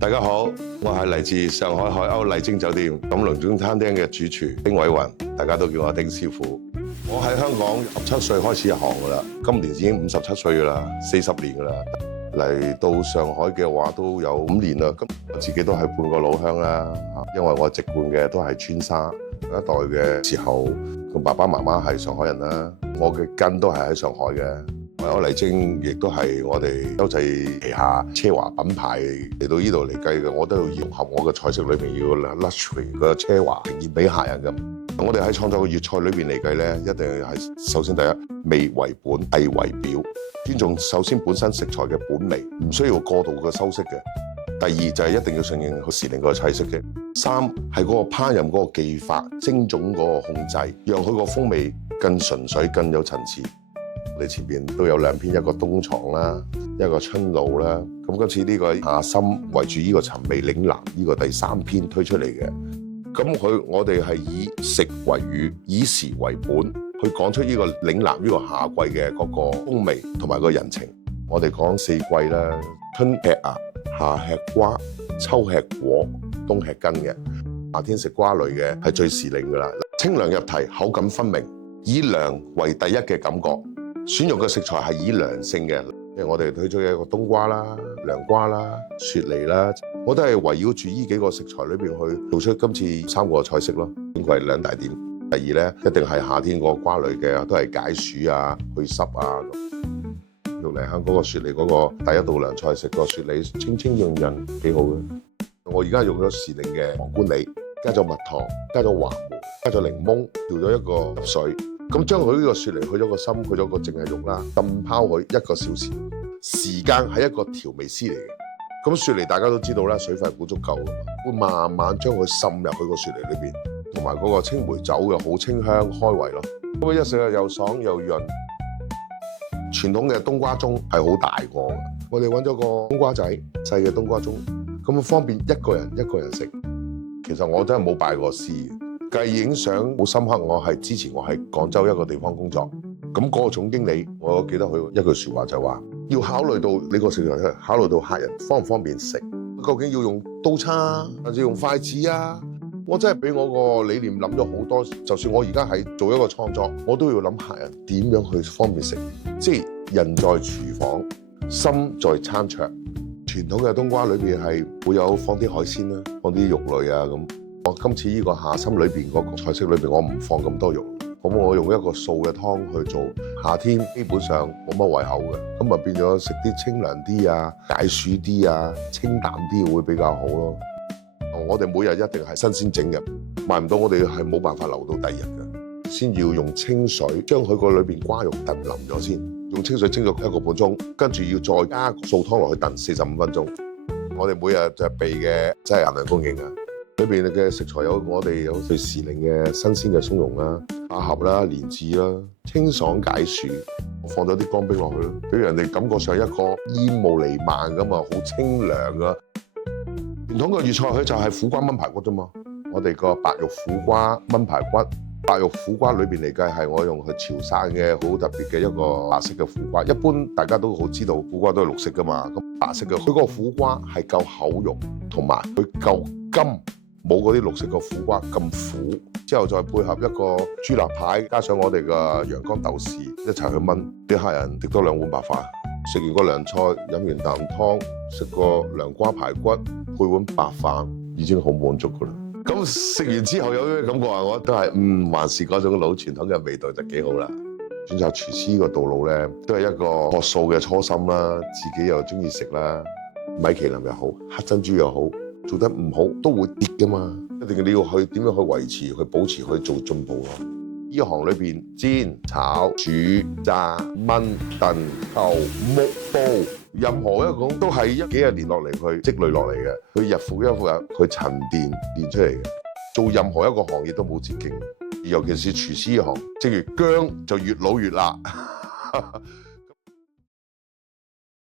大家好，我係嚟自上海海鷗麗晶酒店錦龍中餐廳嘅主廚丁偉雲，大家都叫我丁師傅。我喺香港17歲開始入行㗎啦，今年已經57歲㗎啦，40年㗎啦。嚟到上海嘅話都有5年啦，咁我自己都係半個老鄉啦，因為我籍貫嘅都係川沙一代嘅時候，咁爸爸媽媽係上海人啦，我嘅根都係喺上海嘅。海鷗麗晶亦都係我哋洲際旗下奢華品牌嚟到呢度嚟計嘅，我都要融合我嘅菜式裏邊要 luxury 個奢華呈現俾客人嘅。我哋喺創作嘅粵菜裏邊嚟計咧，一定係首先第一味為本，藝為表，尊重首先本身食材嘅本味，唔需要過度嘅修飾嘅。第二就係一定要順應個時令個菜式嘅。三係嗰個烹飪嗰個技法精準嗰個控制，讓佢個風味更純粹、更有層次。我哋前邊都有2篇，一個冬藏啦，一個春露啦。咁今次呢個下深圍住呢個尋味嶺南呢個第3篇推出嚟嘅。咁我哋係以食為語，以時為本，去講出呢個嶺南呢個夏季嘅嗰個風味同埋個人情。我哋講4季啦，春吃鴨，夏吃瓜，秋吃果，冬吃羹嘅。夏天食瓜類嘅係最時令噶啦，清涼入題，口感分明，以涼為第一嘅感覺。選用嘅食材係以涼性嘅，譬如我哋推出嘅一個冬瓜啦、涼瓜啦、雪梨啦，我都係圍繞住呢幾個食材裏邊去做出今次3個菜式咯。應該係2大點。第二咧，一定係夏天個瓜類嘅，都係解暑啊、去濕啊。用嚟香嗰個雪梨嗰個第一道涼菜，食個雪梨清清潤潤，幾好嘅。我而家用咗時令嘅黃瓜梨，加咗蜜糖，加咗華梅，加咗檸檬，調咗一個水。咁將佢呢個雪梨去咗個心，去咗個淨係肉啦，浸泡佢1個小時，時間係一個調味師嚟嘅。咁雪梨大家都知道啦，水分好足夠㗎嘛，會慢慢將佢滲入去個雪梨裏邊，同埋嗰個青梅酒又好清香開胃咯。咁一食又爽又潤。傳統嘅冬瓜盅係好大個嘅，我哋揾咗個冬瓜仔細嘅冬瓜盅，咁方便一個人食。其實我真係冇拜過師。計影相好深刻，之前我喺廣州一個地方工作，咁嗰個總經理，我記得佢一句説話就話，要考慮到你個食材，考慮到客人方唔方便食，究竟要用刀叉還是用筷子啊？我真係俾我個理念諗咗好多，就算我而家係做一個創作，我都要諗客人點樣去方便食，即係人在廚房，心在餐桌。傳統嘅冬瓜裏邊係會有放啲海鮮啦，放啲肉類啊咁。我今次呢個夏參裏邊嗰個菜式裏邊，我唔放咁多肉，咁我用一個素嘅湯去做。夏天基本上冇乜胃口嘅，咁啊變咗食啲清涼啲啊、解暑啲啊、清淡啲會比較好咯。我哋每日一定係新鮮整嘅，賣唔到我哋係冇辦法留到第2日嘅，先要用清水將佢個裏邊瓜肉燉腍咗先，用清水清咗1個半鐘，跟住要再加素湯落去燉45分鐘。我哋每日就備嘅真係限量供應啊！裏邊嘅食材我哋有最時令嘅新鮮嘅松茸啦、百合啦、蓮子啦，清爽解暑。我放咗啲乾冰落去咯，俾人哋感覺上一個煙霧彌漫咁啊，好清涼啊！傳統嘅粵菜佢就係苦瓜炆排骨啫嘛。我哋個白肉苦瓜炆排骨，白肉苦瓜裏邊嚟計係我用佢潮汕嘅好特別嘅一個白色嘅苦瓜。一般大家都好知道苦瓜都係綠色噶嘛，咁白色嘅佢個苦瓜係夠厚肉，同埋佢夠甘。冇嗰啲綠色嘅苦瓜咁苦，之後再配合一個豬肋排，加上我哋嘅陽江豆豉一齊去炆，啲客人食多2碗白飯，食完個涼菜，飲完啖湯，食個涼瓜排骨，配碗白飯，已經好滿足噶啦。咁食完之後有咩感覺啊？我都係還是嗰種老傳統嘅味道就幾好啦。選擇廚師個道路咧，都係一個學素嘅初心啦，自己又中意食啦，米其林又好，黑珍珠又好。做得唔好都會跌噶嘛，一定你要去點樣去維持、去保持、去做進步咯。呢行裏邊煎、炒、煮、炸、炆、燉、扣、木、煲，任何一種都係幾十年落嚟去積累落嚟嘅，佢日復一日去沉澱練出嚟嘅。做任何一個行業都冇捷徑，尤其是廚師呢行，正如薑就越老越辣。